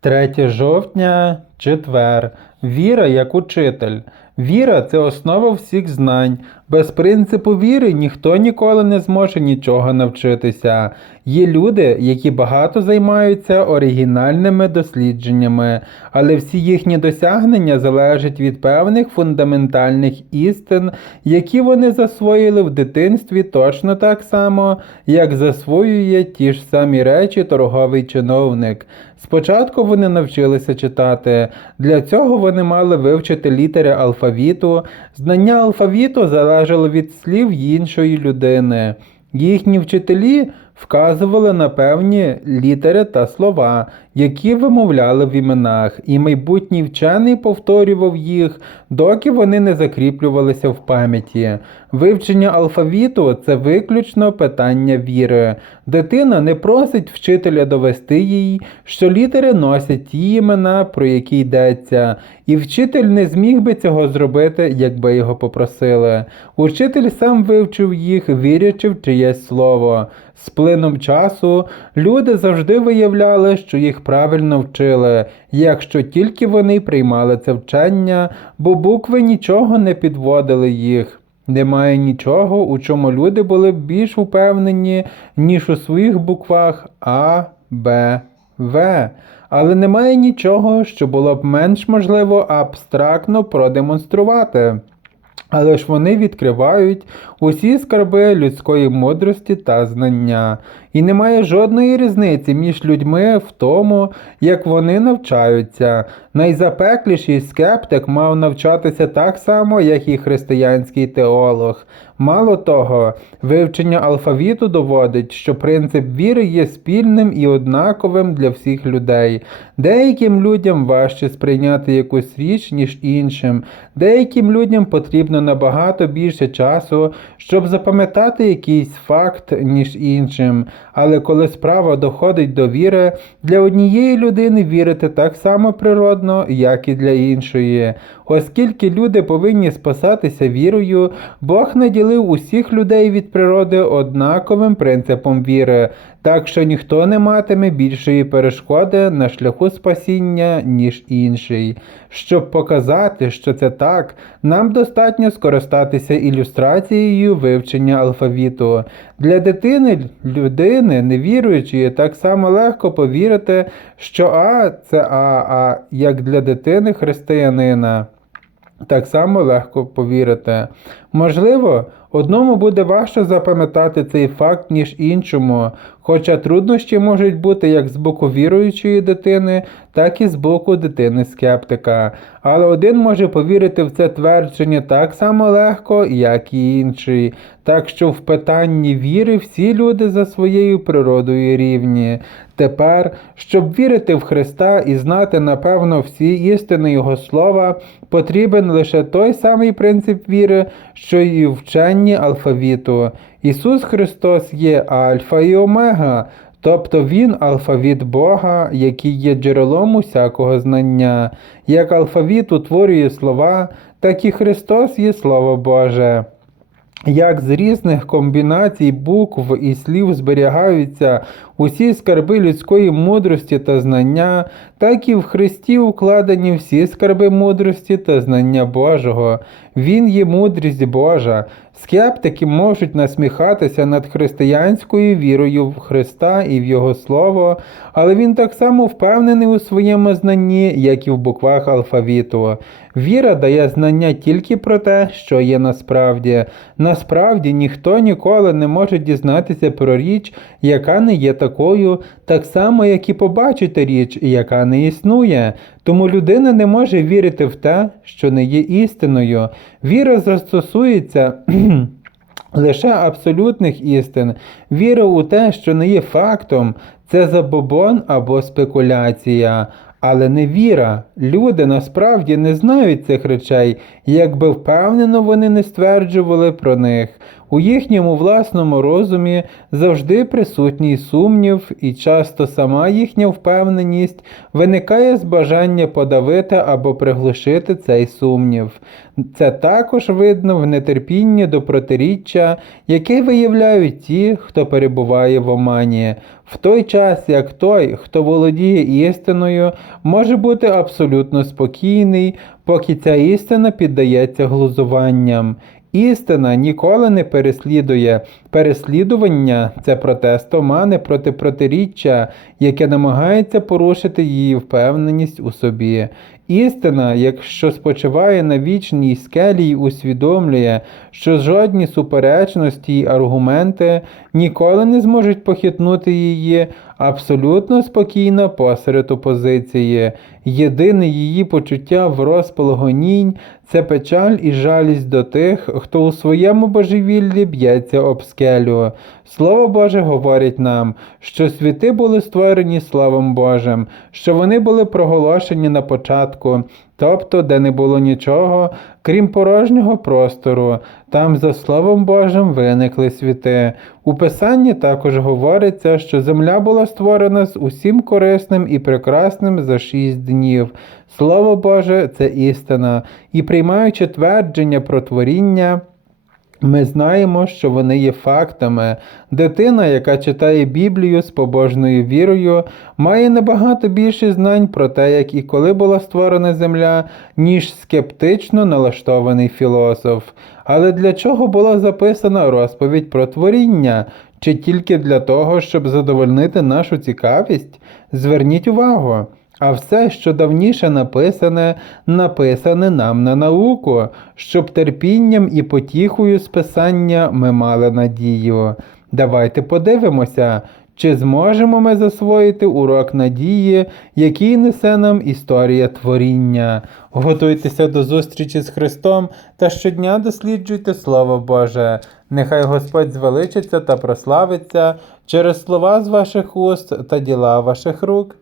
3 жовтня, четвер. Віра як учитель. Віра це основа всіх знань. Без принципу віри ніхто ніколи не зможе нічого навчитися. Є люди, які багато займаються оригінальними дослідженнями, але всі їхні досягнення залежать від певних фундаментальних істин, які вони засвоїли в дитинстві точно так само, як засвоює ті ж самі речі торговий чиновник. Спочатку вони навчилися читати. Для цього вони мали вивчити літери алфавіту. Знання алфавіту залежало від слів іншої людини. Їхні вчителі вказували на певні літери та слова, які вимовляли в іменах, і майбутній вчений повторював їх, доки вони не закріплювалися в пам'яті. Вивчення алфавіту це виключно питання віри. Дитина не просить вчителя довести їй, що літери носять ті імена, про які йдеться, і вчитель не зміг би цього зробити, якби його попросили. Учитель сам вивчив їх, вірячи в чиєсь слово. З плином часу люди завжди виявляли, що їх правильно вчили, якщо тільки вони приймали це вчення, бо букви нічого не підводили їх. Немає нічого, у чому люди були б більш упевнені, ніж у своїх буквах А, Б, В. Але немає нічого, що було б менш можливо абстрактно продемонструвати. Але ж вони відкривають усі скарби людської мудрості та знання, і немає жодної різниці між людьми в тому, як вони навчаються. Найзапекліший скептик мав навчатися так само, як і християнський теолог. Мало того, вивчення алфавіту доводить, що принцип віри є спільним і однаковим для всіх людей. Деяким людям важче сприйняти якусь річ, ніж іншим, деяким людям потрібно набагато більше часу, щоб запам'ятати якийсь факт, ніж іншим. Але коли справа доходить до віри, для однієї людини вірити так само природно, як і для іншої. Оскільки люди повинні спасатися вірою, Бог наділив усіх людей від природи однаковим принципом віри, так що ніхто не матиме більшої перешкоди на шляху спасіння, ніж інший. Щоб показати, що це так, нам достатньо скористатися ілюстрацією вивчення алфавіту. Для дитини, людини, невіруючої, так само легко повірити, що А це А, а як для дитини християнина. Так само легко повірити. Можливо, одному буде важче запам'ятати цей факт, ніж іншому, хоча труднощі можуть бути як з боку віруючої дитини, так і з боку дитини скептика. Але один може повірити в це твердження так само легко, як і інший. Так що в питанні віри всі люди за своєю природою рівні. Тепер, щоб вірити в Христа і знати напевно всі істини Його слова, потрібен лише той самий принцип віри, що і в вченні алфавіту. Ісус Христос є Альфа і Омега, тобто Він алфавіт Бога, який є джерелом усякого знання. Як алфавіт утворює слова, так і Христос є Слово Боже. Як з різних комбінацій букв і слів зберігаються усі скарби людської мудрості та знання, так і в Христі укладені всі скарби мудрості та знання Божого. Він є мудрість Божа. Скептики можуть насміхатися над християнською вірою в Христа і в Його Слово, але він так само впевнений у своєму знанні, як і в буквах алфавіту. Віра дає знання тільки про те, що є насправді. Насправді ніхто ніколи не може дізнатися про річ, яка не є такою, так само, як і побачити річ, яка не існує. Тому людина не може вірити в те, що не є істиною. Віра застосується. Лише абсолютних істин, віра у те, що не є фактом, це забобон або спекуляція, але не віра. Люди насправді не знають цих речей, якби впевнено вони не стверджували про них. У їхньому власному розумі завжди присутній сумнів, і часто сама їхня впевненість виникає з бажання подавити або приглушити цей сумнів. Це також видно в нетерпінні до протиріччя, яке виявляють ті, хто перебуває в омані. В той час, як той, хто володіє істиною, може бути абсолютно спокійний, поки ця істина піддається глузуванням. Істина ніколи не переслідує. Переслідування це протест омани проти протиріччя, яке намагається порушити її впевненість у собі. Істина, якщо спочиває на вічній скелі й усвідомлює, що жодні суперечності й аргументи ніколи не зможуть похитнути її, абсолютно спокійно посеред опозиції. Єдине її почуття в розпал гонінь це печаль і жалість до тих, хто у своєму божевіллі б'ється об скелю. Слово Боже говорить нам, що світи були створені Словом Божим, що вони були проголошені на початку, тобто де не було нічого, крім порожнього простору, там за Словом Божим виникли світи. У Писанні також говориться, що земля була створена з усім корисним і прекрасним за шість днів. Слово Боже це істина, і приймаючи твердження про творіння. Ми знаємо, що вони є фактами. Дитина, яка читає Біблію з побожною вірою, має набагато більше знань про те, як і коли була створена земля, ніж скептично налаштований філософ. Але для чого була записана розповідь про творіння? Чи тільки для того, щоб задовольнити нашу цікавість? Зверніть увагу. А все, що давніше написане, написане нам на науку, щоб терпінням і потіхою з писання ми мали надію. Давайте подивимося, чи зможемо ми засвоїти урок надії, який несе нам історія творіння. Готуйтеся до зустрічі з Христом та щодня досліджуйте Слово Боже. Нехай Господь звеличиться та прославиться через слова з ваших уст та діла ваших рук.